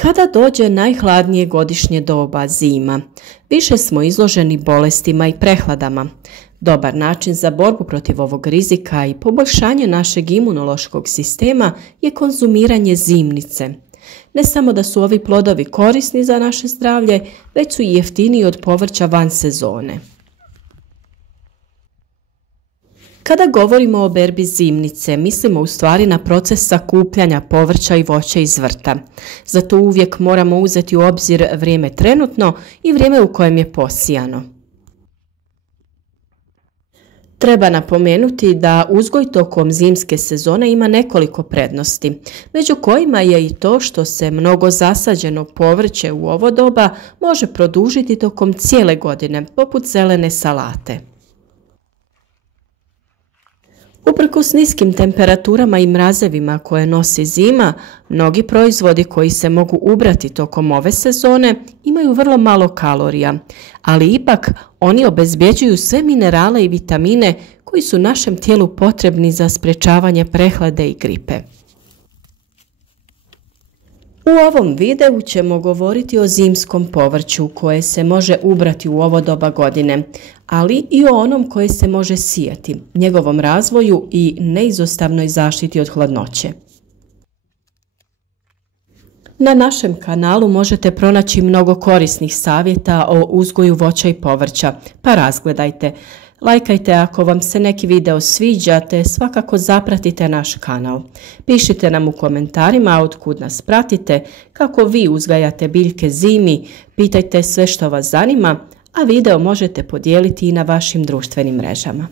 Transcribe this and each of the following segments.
Kada dođe najhladnije godišnje doba, zima, više smo izloženi bolestima i prehladama. Dobar način za borbu protiv ovog rizika i poboljšanje našeg imunološkog sistema je konzumiranje zimnice. Ne samo da su ovi plodovi korisni za naše zdravlje, već su i jeftiniji od povrća van sezone. Kada govorimo o berbi zimnice, mislimo u stvari na proces sakupljanja povrća i voća iz vrta. Zato uvijek moramo uzeti u obzir vrijeme trenutno i vrijeme u kojem je posijano. Treba napomenuti da uzgoj tokom zimske sezone ima nekoliko prednosti, među kojima je i to što se mnogo zasađeno povrće u ovo doba može produžiti tokom cijele godine, poput zelene salate. Uprkos niskim temperaturama i mrazevima koje nosi zima, mnogi proizvodi koji se mogu ubrati tokom ove sezone imaju vrlo malo kalorija, ali ipak oni obezbjeđuju sve minerale i vitamine koji su našem tijelu potrebni za sprječavanje prehlade i gripe. U ovom videu ćemo govoriti o zimskom povrću koje se može ubrati u ovo doba godine, ali i o onom koje se može sijati, njegovom razvoju i neizostavnoj zaštiti od hladnoće. Na našem kanalu možete pronaći mnogo korisnih savjeta o uzgoju voća i povrća, pa razgledajte. Lajkajte ako vam se neki video sviđa, te svakako zapratite naš kanal. Pišite nam u komentarima otkud nas pratite, kako vi uzgajate biljke zimi, pitajte sve što vas zanima, a video možete podijeliti i na vašim društvenim mrežama.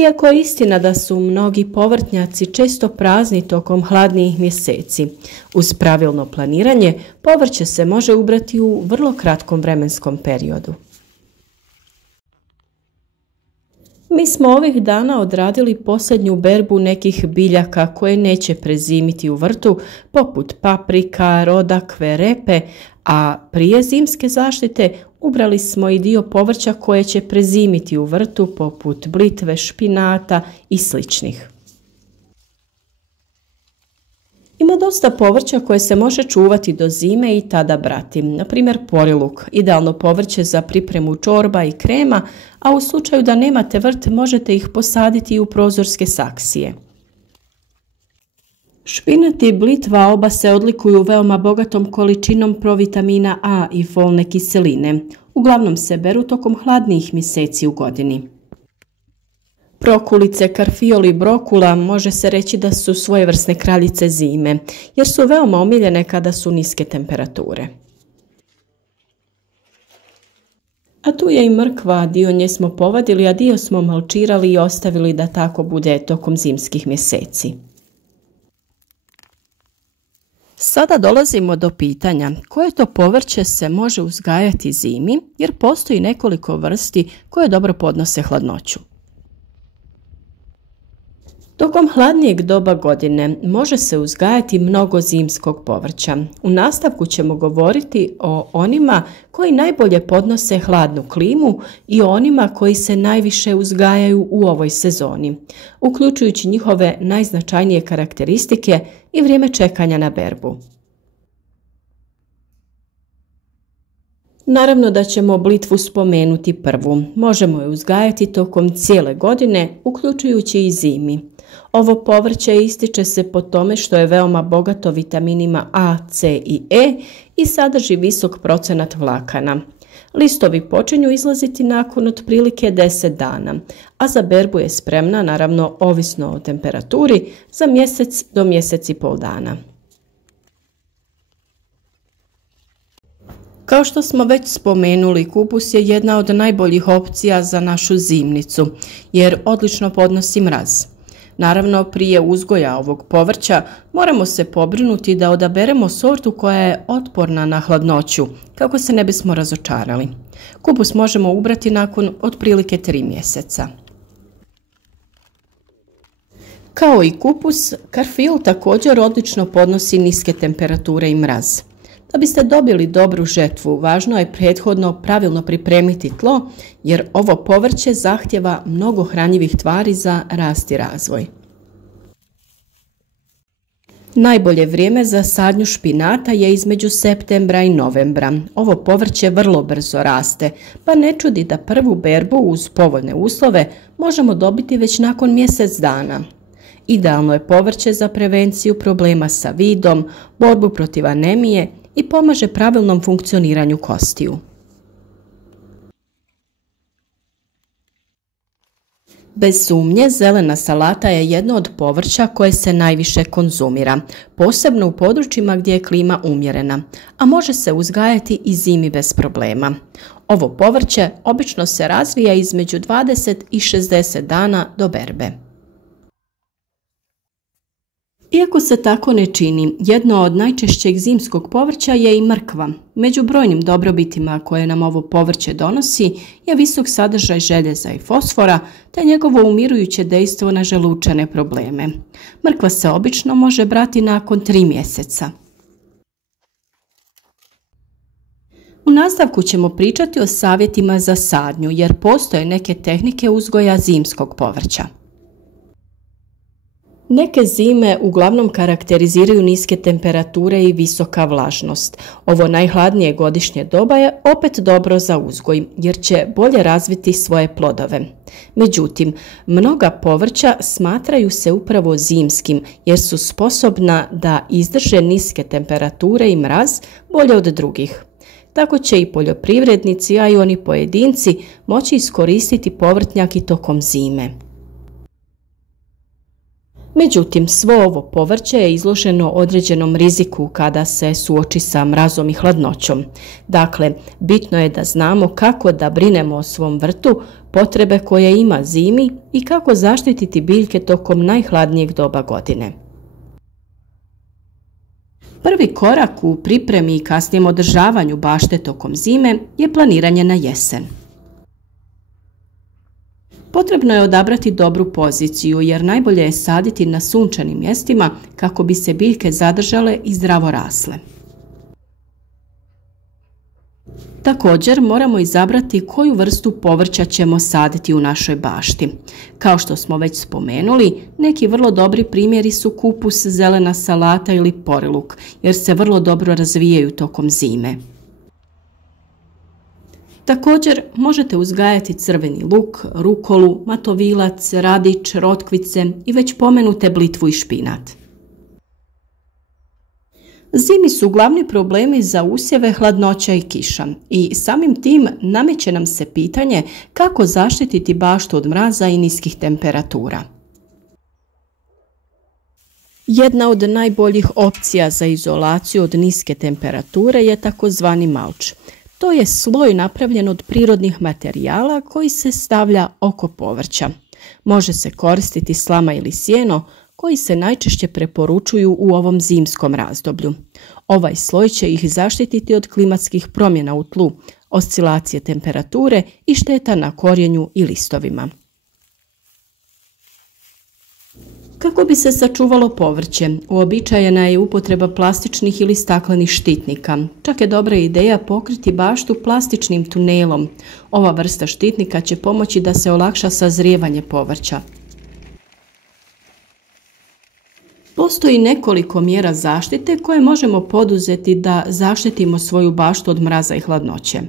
Iako je istina da su mnogi povrtnjaci često prazni tokom hladnijih mjeseci, uz pravilno planiranje povrće se može ubrati u vrlo kratkom vremenskom periodu. Mi smo ovih dana odradili posljednju berbu nekih biljaka koje neće prezimiti u vrtu, poput paprika, rodakve, repe, a prije zimske zaštite ubrali smo i dio povrća koje će prezimiti u vrtu, poput blitve, špinata i sličnih. Ima dosta povrća koje se može čuvati do zime i tada brati, na primjer poriluk, idealno povrće za pripremu čorba i krema, a u slučaju da nemate vrt možete ih posaditi i u prozorske saksije. Špinat i blitva oba se odlikuju veoma bogatom količinom provitamina A i folne kiseline. Uglavnom se beru tokom hladnijih mjeseci u godini. Prokulice, karfiol i brokula može se reći da su svojevrsne kraljice zime, jer su veoma omiljene kada su niske temperature. A tu je i mrkva, dio nje smo povadili, a dio smo malčirali i ostavili da tako bude tokom zimskih mjeseci. Sada dolazimo do pitanja koje to povrće se može uzgajati zimi, jer postoji nekoliko vrsti koje dobro podnose hladnoću. Tokom hladnijeg doba godine može se uzgajati mnogo zimskog povrća. U nastavku ćemo govoriti o onima koji najbolje podnose hladnu klimu i o onima koji se najviše uzgajaju u ovoj sezoni, uključujući njihove najznačajnije karakteristike i vrijeme čekanja na berbu. Naravno da ćemo blitvu spomenuti prvu. Možemo je uzgajati tokom cijele godine, uključujući i zimi. Ovo povrće ističe se po tome što je veoma bogato vitaminima A, C i E i sadrži visok procenat vlakana. Listovi počinju izlaziti nakon otprilike 10 dana, a za berbu je spremna, naravno ovisno o temperaturi, za mjesec do mjesec i pol dana. Kao što smo već spomenuli, kupus je jedna od najboljih opcija za našu zimnicu, jer odlično podnosi mraz. Naravno, prije uzgoja ovog povrća moramo se pobrinuti da odaberemo sortu koja je otporna na hladnoću, kako se ne bismo razočarali. Kupus možemo ubrati nakon otprilike 3 mjeseca. Kao i kupus, karfil također odlično podnosi niske temperature i mraz. Da biste dobili dobru žetvu, važno je prethodno pravilno pripremiti tlo, jer ovo povrće zahtjeva mnogo hranjivih tvari za rast i razvoj. Najbolje vrijeme za sadnju špinata je između septembra i novembra. Ovo povrće vrlo brzo raste, pa ne čudi da prvu berbu uz povoljne uslove možemo dobiti već nakon mjesec dana. Idealno je povrće za prevenciju problema sa vidom, borbu protiv anemije i pomaže pravilnom funkcioniranju kostiju. Bez sumnje, zelena salata je jedno od povrća koje se najviše konzumira, posebno u područjima gdje je klima umjerena, a može se uzgajati i zimi bez problema. Ovo povrće obično se razvija između 20 i 60 dana do berbe. Iako se tako ne čini, jedno od najčešćeg zimskog povrća je i mrkva. Među brojnim dobrobitima koje nam ovo povrće donosi je visok sadržaj željeza i fosfora te njegovo umirujuće dejstvo na želučane probleme. Mrkva se obično može brati nakon 3 mjeseca. U nastavku ćemo pričati o savjetima za sadnju jer postoje neke tehnike uzgoja zimskog povrća. Neke zime uglavnom karakteriziraju niske temperature i visoka vlažnost. Ovo najhladnije godišnje doba je opet dobro za uzgoj jer će bolje razviti svoje plodove. Međutim, mnoga povrća smatraju se upravo zimskim jer su sposobna da izdrže niske temperature i mraz bolje od drugih. Tako će i poljoprivrednici, a i oni pojedinci moći iskoristiti povrtnjak i tokom zime. Međutim, svo ovo povrće je izloženo određenom riziku kada se suoči sa mrazom i hladnoćom. Dakle, bitno je da znamo kako da brinemo o svom vrtu, potrebe koje ima zimi i kako zaštititi biljke tokom najhladnijeg doba godine. Prvi korak u pripremi i kasnijem održavanju bašte tokom zime je planiranje na jesen. Potrebno je odabrati dobru poziciju jer najbolje je saditi na sunčanim mjestima kako bi se biljke zadržale i zdravo rasle. Također moramo izabrati koju vrstu povrća ćemo saditi u našoj bašti. Kao što smo već spomenuli, neki vrlo dobri primjeri su kupus, zelena salata ili poriluk jer se vrlo dobro razvijaju tokom zime. Također možete uzgajati crveni luk, rukolu, matovilac, radič, rotkvice i već pomenute blitvu i špinat. Zimi su glavni problemi za usjeve hladnoća i kiša i samim tim nameće nam se pitanje kako zaštititi baštu od mraza i niskih temperatura. Jedna od najboljih opcija za izolaciju od niske temperature je takozvani malč. To je sloj napravljen od prirodnih materijala koji se stavlja oko povrća. Može se koristiti slama ili sjeno koji se najčešće preporučuju u ovom zimskom razdoblju. Ovaj sloj će ih zaštititi od klimatskih promjena u tlu, oscilacije temperature i šteta na korijenju i listovima. Kako bi se sačuvalo povrće, uobičajena je upotreba plastičnih ili staklenih štitnika. Čak je dobra ideja pokriti baštu plastičnim tunelom. Ova vrsta štitnika će pomoći da se olakša sazrijevanje povrća. Postoji nekoliko mjera zaštite koje možemo poduzeti da zaštitimo svoju baštu od mraza i hladnoće.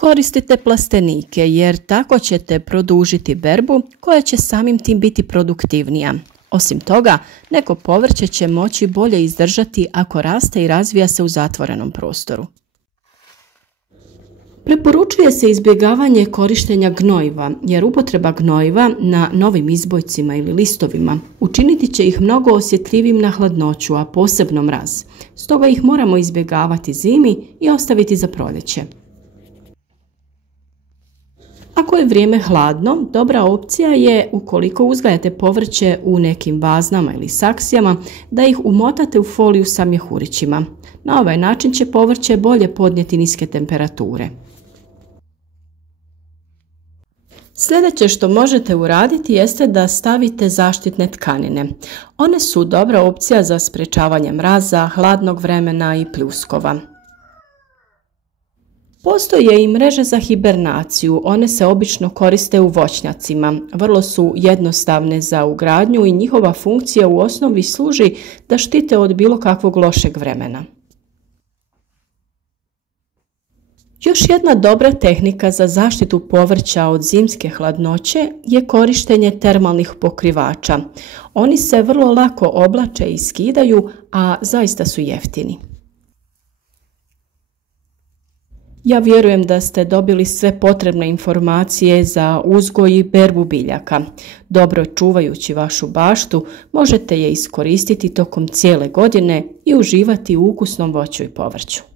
Koristite plastenike jer tako ćete produžiti berbu koja će samim tim biti produktivnija. Osim toga, neko povrće će moći bolje izdržati ako raste i razvija se u zatvorenom prostoru. Preporučuje se izbjegavanje korištenja gnojiva jer upotreba gnojiva na novim izbojcima ili listovima učiniti će ih mnogo osjetljivim na hladnoću, a posebno mraz. Stoga ih moramo izbjegavati zimi i ostaviti za proljeće. Ako je vrijeme hladno, dobra opcija je, ukoliko uzgajate povrće u nekim vaznama ili saksijama, da ih umotate u foliju sa mjehurićima. Na ovaj način će povrće bolje podnijeti niske temperature. Sljedeće što možete uraditi jeste da stavite zaštitne tkanine. One su dobra opcija za sprječavanje mraza, hladnog vremena i pljuskova. Postoje i mreže za hibernaciju, one se obično koriste u voćnjacima, vrlo su jednostavne za ugradnju i njihova funkcija u osnovi služi da štite od bilo kakvog lošeg vremena. Još jedna dobra tehnika za zaštitu povrća od zimske hladnoće je korištenje termalnih pokrivača. Oni se vrlo lako oblače i skidaju, a zaista su jeftini. Ja vjerujem da ste dobili sve potrebne informacije za uzgoj i berbu biljaka. Dobro čuvajući vašu baštu, možete je iskoristiti tokom cijele godine i uživati u ukusnom voću i povrću.